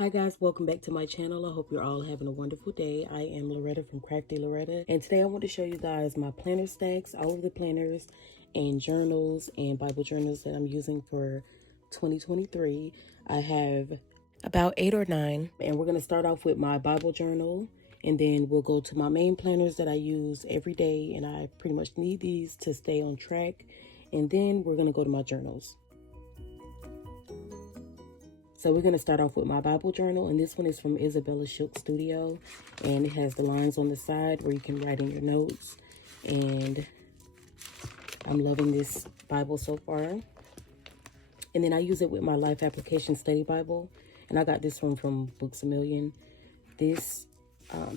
Hi guys, welcome back to my channel. I hope you're all having a wonderful day. I am Loretta from Crafty Loretta, and today I want to show you guys my planner stacks, all of the planners and journals and Bible journals that I'm using for 2023. I have about 8 or 9, and we're going to start off with my Bible journal, and then we'll go to my main planners that I use every day, and I pretty much need these to stay on track, and then we're going to go to my journals. So we're going to start off with my Bible journal, and this one is from Isabela Schielke Studio, and it has the lines on the side where you can write in your notes, and I'm loving this Bible so far. And then I use it with my Life Application Study Bible, and I got this one from Books A Million. This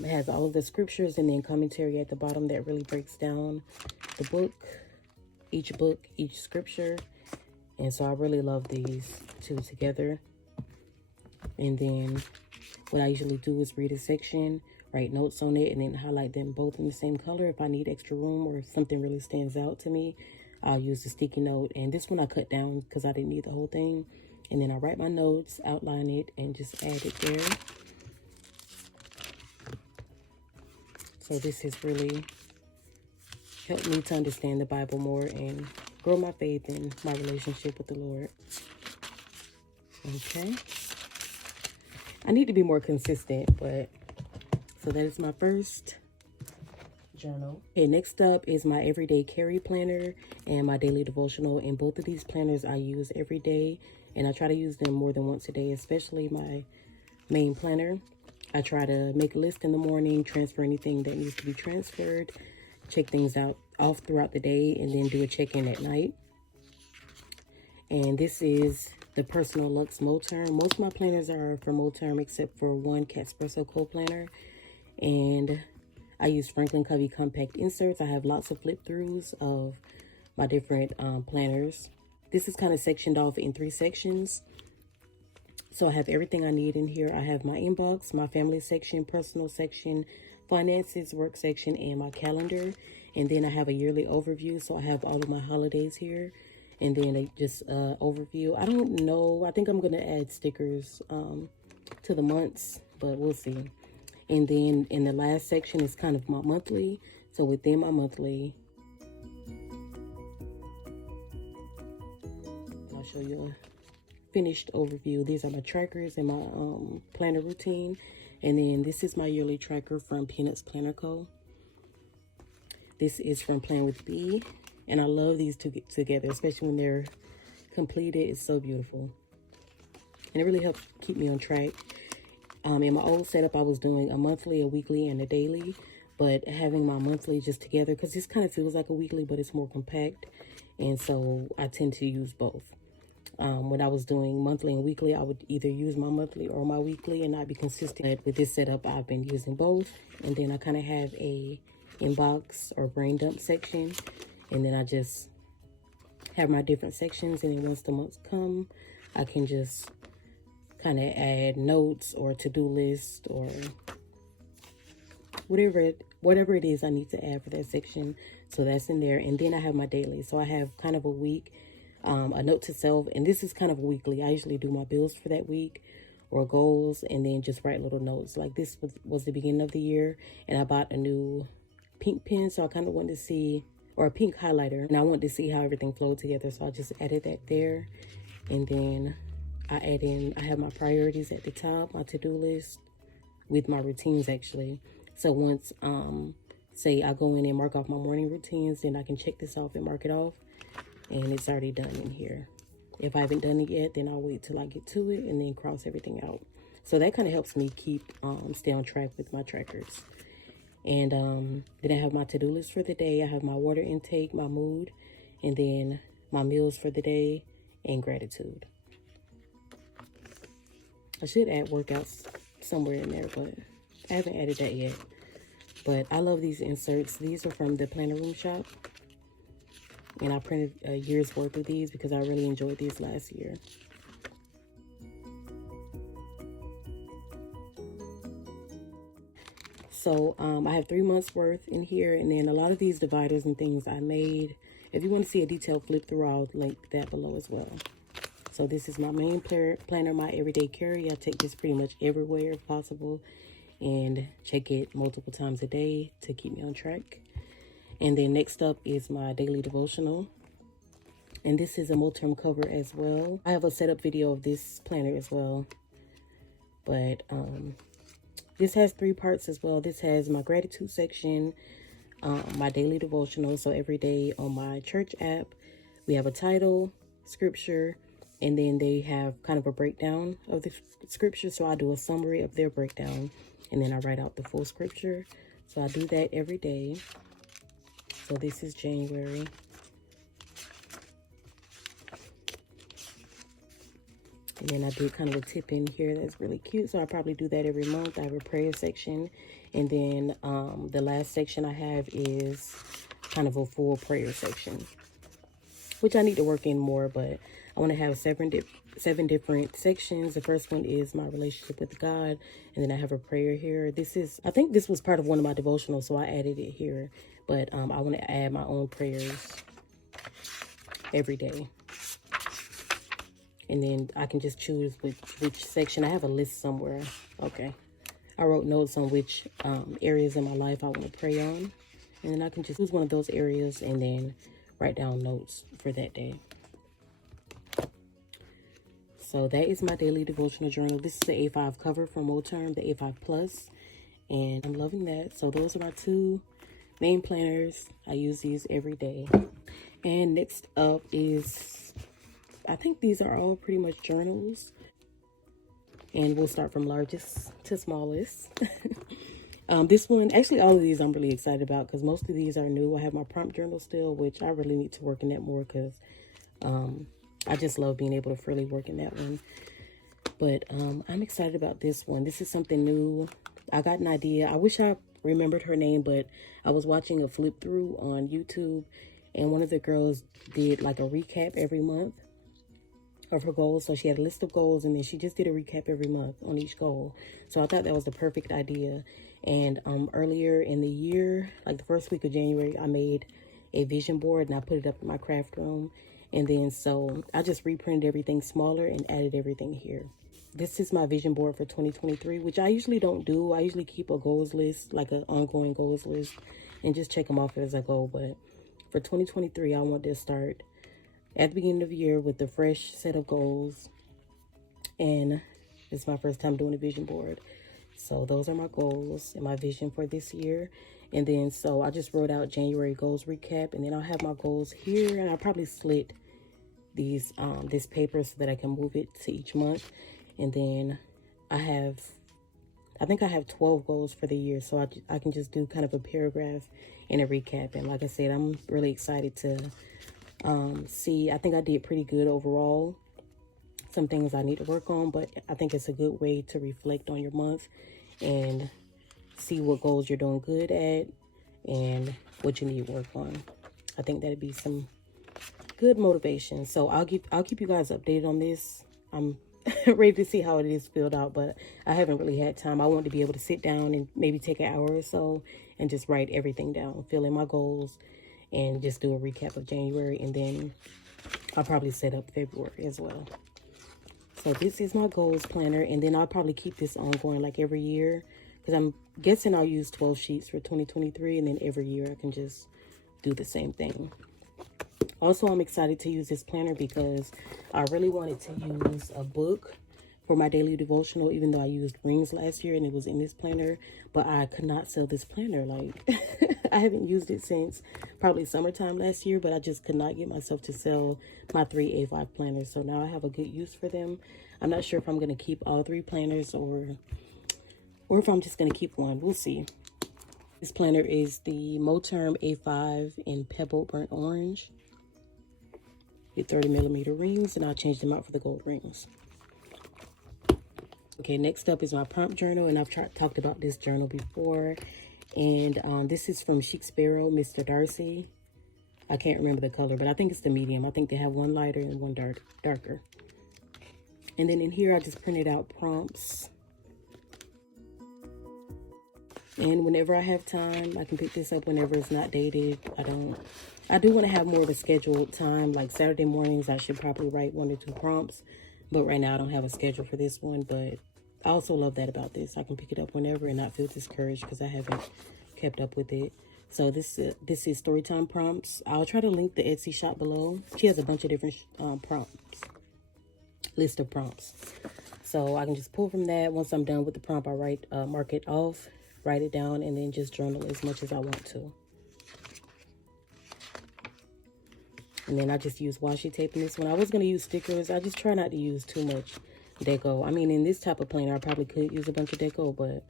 has all of the scriptures and then commentary at the bottom that really breaks down the book, each scripture, and so I really love these two together. And then what I usually do is read a section, write notes on it, and then highlight them both in the same color. If I need extra room or if something really stands out to me, I'll use the sticky note. And this one I cut down because I didn't need the whole thing. And then I write my notes, outline it, and just add it there. So this has really helped me to understand the Bible more and grow my faith and my relationship with the Lord. Okay. I need to be more consistent, but so that is my first journal. Okay, next up is my everyday carry planner and my daily devotional. And both of these planners I use every day, and I try to use them more than once a day, especially my main planner. I try to make a list in the morning, transfer anything that needs to be transferred, check things off throughout the day, and then do a check-in at night. And this is the Personal Luxe Moterm. Most of my planners are from Moterm except for one Catspresso Cold planner. And I use Franklin Covey compact inserts. I have lots of flip throughs of my different planners. This is kind of sectioned off in 3 sections. So I have everything I need in here. I have my inbox, my family section, personal section, finances, work section, and my calendar. And then I have a yearly overview. So I have all of my holidays here. And then just overview. I don't know. I think I'm going to add stickers to the months, but we'll see. And then in the last section is kind of my monthly. So within my monthly, I'll show you a finished overview. These are my trackers and my planner routine. And then this is my yearly tracker from Peanuts Planner Co. This is from Plan with B. And I love these two together, especially when they're completed. It's so beautiful. And it really helps keep me on track. In my old setup, I was doing a monthly, a weekly, and a daily. But having my monthly just together, because this kind of feels like a weekly, but it's more compact. And so I tend to use both. When I was doing monthly and weekly, I would either use my monthly or my weekly and not be consistent. But with this setup, I've been using both. And then I kind of have a inbox or brain dump section. And then I just have my different sections, and then once the months come, I can just kind of add notes or to-do list or whatever it is I need to add for that section. So that's in there. And then I have my daily. So I have kind of a week, a note to self, and this is kind of weekly. I usually do my bills for that week or goals, and then just write little notes. Like this was the beginning of the year, and I bought a new pink pen, so I kind of wanted to see, or a pink highlighter, and I wanted to see how everything flowed together, so I just added that there. And then I have my priorities at the top, my to-do list with my routines actually. So once say I go in and mark off my morning routines, then I can check this off and mark it off, and it's already done in here. If I haven't done it yet, then I'll wait till I get to it and then cross everything out. So that kind of helps me stay on track with my trackers. And then I have my to-do list for the day. I have my water intake, my mood, and then my meals for the day, and gratitude. I should add workouts somewhere in there, but I haven't added that yet. But I love these inserts. These are from the Planner Room shop. And I printed a year's worth of these because I really enjoyed these last year. So I have 3 months worth in here, and then a lot of these dividers and things I made. If you want to see a detailed flip through, I'll link that below as well. So this is my main planner, my everyday carry. I take this pretty much everywhere if possible and check it multiple times a day to keep me on track. And then next up is my daily devotional. And this is a Moterm cover as well. I have a setup video of this planner as well. But this has 3 parts as well. This has my gratitude section, my daily devotional. So every day on my church app, we have a title, scripture, and then they have kind of a breakdown of the scripture. So I do a summary of their breakdown, and then I write out the full scripture. So I do that every day. So this is January. And then I did kind of a tip in here that's really cute. So I probably do that every month. I have a prayer section. And then the last section I have is kind of a full prayer section, which I need to work in more, but I want to have 7 different sections. The first one is my relationship with God, and then I have a prayer here. I think this was part of one of my devotionals, so I added it here, but I want to add my own prayers every day. And then I can just choose which section. I have a list somewhere. Okay. I wrote notes on which areas in my life I want to pray on, and then I can just choose one of those areas and then write down notes for that day. So that is my daily devotional journal. This is the A5 cover from Moterm, the A5 Plus, and I'm loving that. So those are my 2 main planners. I use these every day. And next up is, I think these are all pretty much journals, and we'll start from largest to smallest. This one, actually all of these I'm really excited about because most of these are new. I have my prompt journal still, which I really need to work in that more because I just love being able to freely work in that one. But I'm excited about this one. This is something new. I got an idea. I wish I remembered her name, but I was watching a flip through on YouTube, and one of the girls did like a recap every month of her goals. So she had a list of goals, and then she just did a recap every month on each goal. So I thought that was the perfect idea. And earlier in the year, like the first week of January, I made a vision board and I put it up in my craft room. And then so I just reprinted everything smaller and added everything here. This is my vision board for 2023, which I usually don't do. I usually keep a goals list, like an ongoing goals list, and just check them off as I go. But for 2023, I want to start at the beginning of the year with a fresh set of goals. And it's my first time doing a vision board. So those are my goals and my vision for this year. And then so I just wrote out January goals recap, and then I'll have my goals here, and I'll probably slit these this paper so that I can move it to each month. And then I think I have 12 goals for the year, so I can just do kind of a paragraph and a recap. And like I said, I'm really excited to see. I think I did pretty good overall. Some things I need to work on, but I think it's a good way to reflect on your month and see what goals you're doing good at and what you need to work on. I think that'd be some good motivation. So I'll keep you guys updated on this. I'm ready to see how it is filled out, but I haven't really had time. I want to be able to sit down and maybe take an hour or so and just write everything down, fill in my goals, and just do a recap of January, and then I'll probably set up February as well. So this is my goals planner, and then I'll probably keep this ongoing like every year, because I'm guessing I'll use 12 sheets for 2023, and then every year I can just do the same thing. Also, I'm excited to use this planner because I really wanted to use a book for my daily devotional, even though I used rings last year and it was in this planner, but I could not sell this planner. Like, I haven't used it since probably summertime last year, but I just could not get myself to sell my 3 A5 planners. So now I have a good use for them. I'm not sure if I'm going to keep all 3 planners or if I'm just going to keep one. We'll see. This planner is the Moterm A5 in Pebble Burnt Orange with 30mm rings, and I'll change them out for the gold rings. Okay, next up is my prompt journal, and I've talked about this journal before. And this is from Chic Sparrow, Mr. Darcy. I can't remember the color, but I think it's the medium. I think they have one lighter and one darker. And then in here, I just printed out prompts. And whenever I have time, I can pick this up whenever it's not dated. I do want to have more of a scheduled time. Like Saturday mornings, I should probably write 1 or 2 prompts. But right now, I don't have a schedule for this one. But I also love that about this. I can pick it up whenever and not feel discouraged because I haven't kept up with it. So this is Storytime Prompts. I'll try to link the Etsy shop below. She has a bunch of different prompts. List of prompts. So I can just pull from that. Once I'm done with the prompt, I mark it off, write it down, and then just journal as much as I want to. And then I just use washi tape in this one. I was going to use stickers. I just try not to use too much deco. I mean, in this type of planner, I probably could use a bunch of deco, but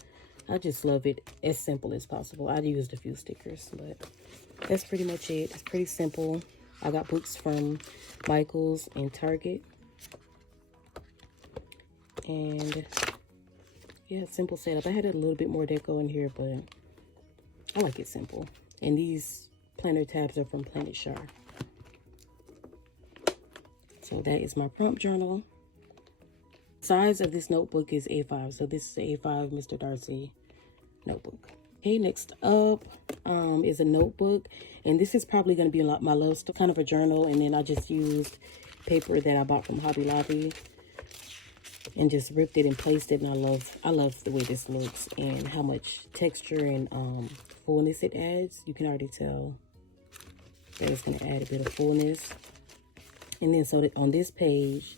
I just love it as simple as possible. I used a few stickers, but that's pretty much it. It's pretty simple. I got books from Michael's and Target. And yeah, simple setup. I had a little bit more deco in here, but I like it simple. And these planner tabs are from Planet Shar. So that is my prompt journal. Size of this notebook is A5. So this is the A5 Mr. Darcy notebook. Okay, next up is a notebook. And this is probably going to be my love stuff, kind of a journal. And then I just used paper that I bought from Hobby Lobby and just ripped it and placed it. And I love the way this looks and how much texture and fullness it adds. You can already tell that it's going to add a bit of fullness. And then so that on this page,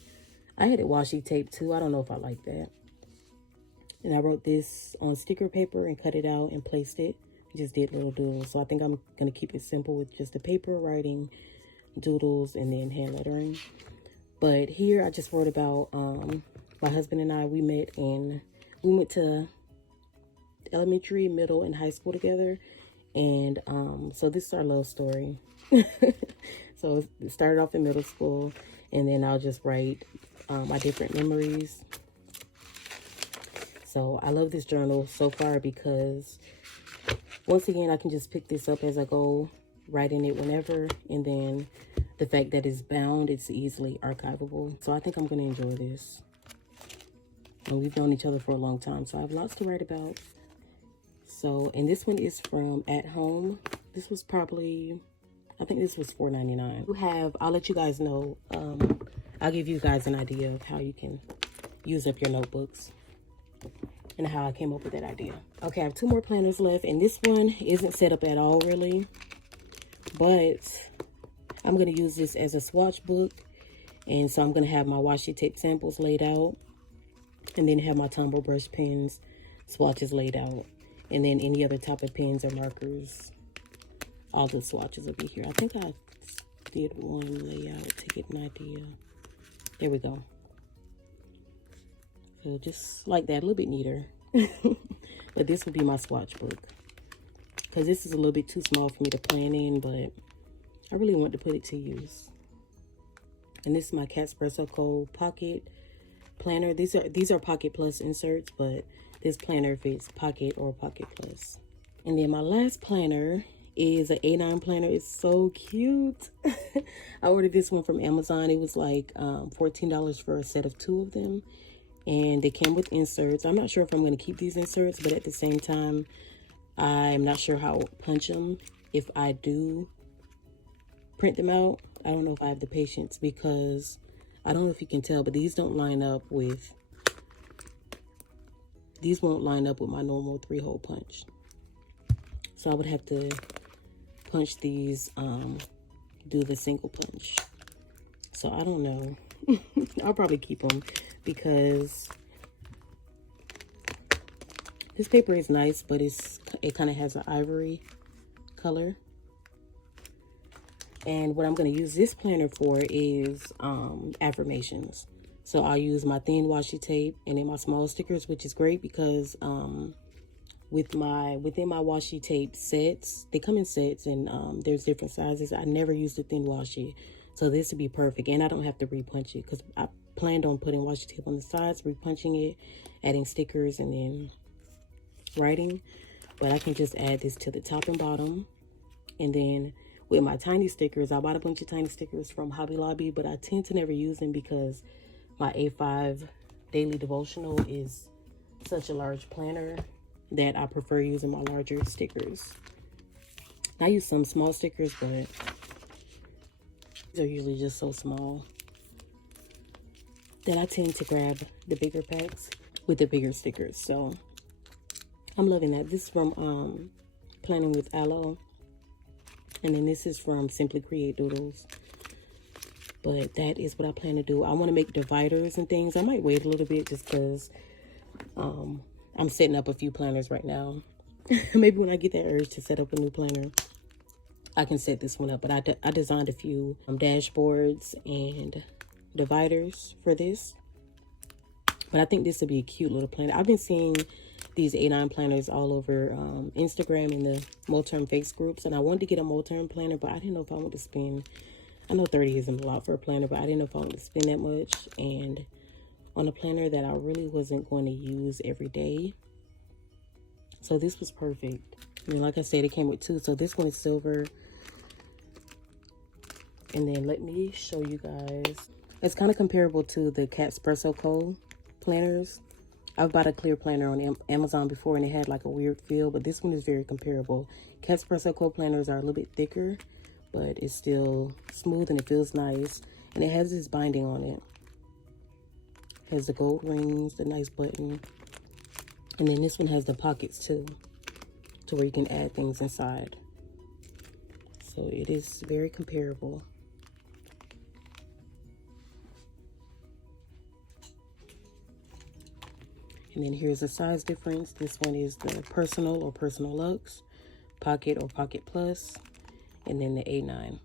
I had it washi tape too. I don't know if I like that. And I wrote this on sticker paper and cut it out and placed it. Just did little doodles. So I think I'm going to keep it simple with just the paper, writing doodles, and then hand lettering. But here I just wrote about my husband and I. We went to elementary, middle, and high school together. And so this is our love story. So it started off in middle school, and then I'll just write my different memories. So I love this journal so far because once again, I can just pick this up as I go, writing it whenever, and then the fact that it's bound, it's easily archivable. So I think I'm going to enjoy this. And we've known each other for a long time, so I have lots to write about. So, and this one is from At Home. This was probably, I think this was $4.99. I'll let you guys know. I'll give you guys an idea of how you can use up your notebooks and how I came up with that idea. Okay, I have 2 more planners left, and this one isn't set up at all really, but I'm going to use this as a swatch book. And so I'm going to have my washi tape samples laid out, and then have my tumble brush pens, swatches laid out, and then any other type of pens or markers. All the swatches will be here. I think I did one layout to get an idea. There we go. So just like that, a little bit neater. But this would be my swatch book, because this is a little bit too small for me to plan in, but I really want to put it to use. And this is my Catspresso Co. Pocket planner. These are Pocket Plus inserts, but this planner fits Pocket or Pocket Plus. And then my last planner is an A9 planner. It's so cute. I ordered this one from Amazon. It was like $14 for a set of 2 of them, and they came with inserts. I'm not sure if I'm going to keep these inserts, but at the same time, I'm not sure how I'll punch them if I do print them out. I don't know if I have the patience, because I don't know if you can tell, but these won't line up with my normal 3-hole punch. So I would have to punch these, do the single punch. So I don't know. I'll probably keep them because this paper is nice, but it kind of has an ivory color. And what I'm going to use this planner for is affirmations. So I'll use my thin washi tape and then my small stickers, which is great because within my washi tape sets, they come in sets, and there's different sizes. I never use the thin washi, so this would be perfect. And I don't have to repunch it because I planned on putting washi tape on the sides, repunching it, adding stickers, and then writing. But I can just add this to the top and bottom. And then with my tiny stickers, I bought a bunch of tiny stickers from Hobby Lobby, but I tend to never use them because my A5 Daily Devotional is such a large planner that I prefer using my larger stickers. I use some small stickers, but they're usually just so small that I tend to grab the bigger packs with the bigger stickers. So I'm loving that. This is from Planning with Aloe. And then this is from Simply Create Doodles. But that is what I plan to do. I want to make dividers and things. I might wait a little bit just because I'm setting up a few planners right now. Maybe when I get that urge to set up a new planner, I can set this one up. But I designed a few dashboards and dividers for this. But I think this would be a cute little planner. I've been seeing these A9 planners all over Instagram and the Moterm face groups. And I wanted to get a Moterm planner, but I didn't know if I wanted to spend... I know 30 isn't a lot for a planner, but I didn't know if I wanted to spend that much. And on a planner that I really wasn't going to use every day. So this was perfect. I mean, like I said, it came with two. So this one is silver. And then let me show you guys. It's kind of comparable to the Catspresso Co. planners. I've bought a clear planner on Amazon before and it had like a weird feel, but this one is very comparable. Catspresso Co. planners are a little bit thicker, but it's still smooth and it feels nice. And it has this binding on it. It has the gold rings, the nice button. And then this one has the pockets too, to where you can add things inside. So it is very comparable. And then here's the size difference. This one is the Personal or Personal Luxe, Pocket or Pocket Plus, and then the A9.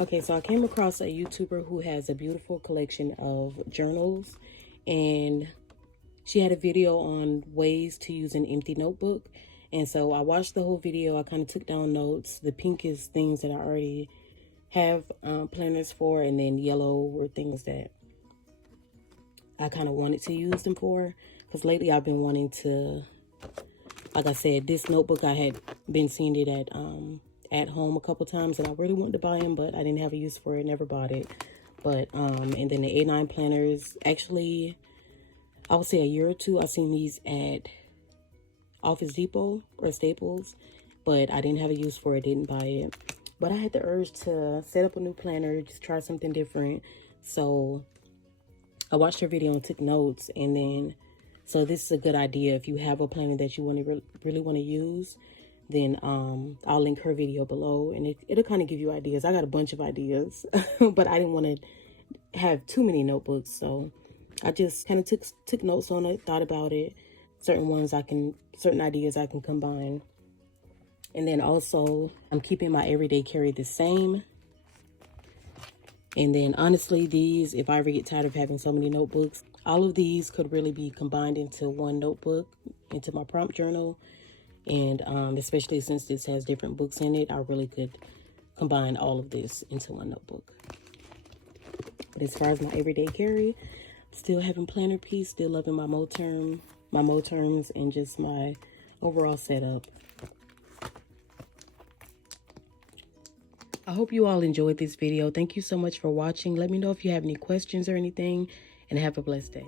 Okay, so I came across a YouTuber who has a beautiful collection of journals, and she had a video on ways to use an empty notebook. And so I watched the whole video. I kind of took down notes. The pink is things that I already have planners for, and then yellow were things that I kind of wanted to use them for, because lately I've been wanting to, like I said, this notebook, I had been seeing it at home a couple times, and I really wanted to buy them, but I didn't have a use for it, never bought it. But and then the A9 planners, actually I would say a year or two, I've seen these at Office Depot or Staples, but I didn't have a use for it, didn't buy it. But I had the urge to set up a new planner, just try something different. So I watched her video and took notes. And then, so this is a good idea. If you have a planner that you want to really want to use, then I'll link her video below. And it'll kind of give you ideas. I got a bunch of ideas, but I didn't want to have too many notebooks. So I just kind of took notes on it, thought about it. Certain ideas I can combine. And then also, I'm keeping my everyday carry the same. And then honestly, these, if I ever get tired of having so many notebooks, all of these could really be combined into one notebook, into my prompt journal. And especially since this has different books in it, I really could combine all of this into one notebook. But as far as my everyday carry, still having planner piece, still loving my Moterms, and just my overall setup. I hope you all enjoyed this video. Thank you so much for watching. Let me know if you have any questions or anything, and have a blessed day.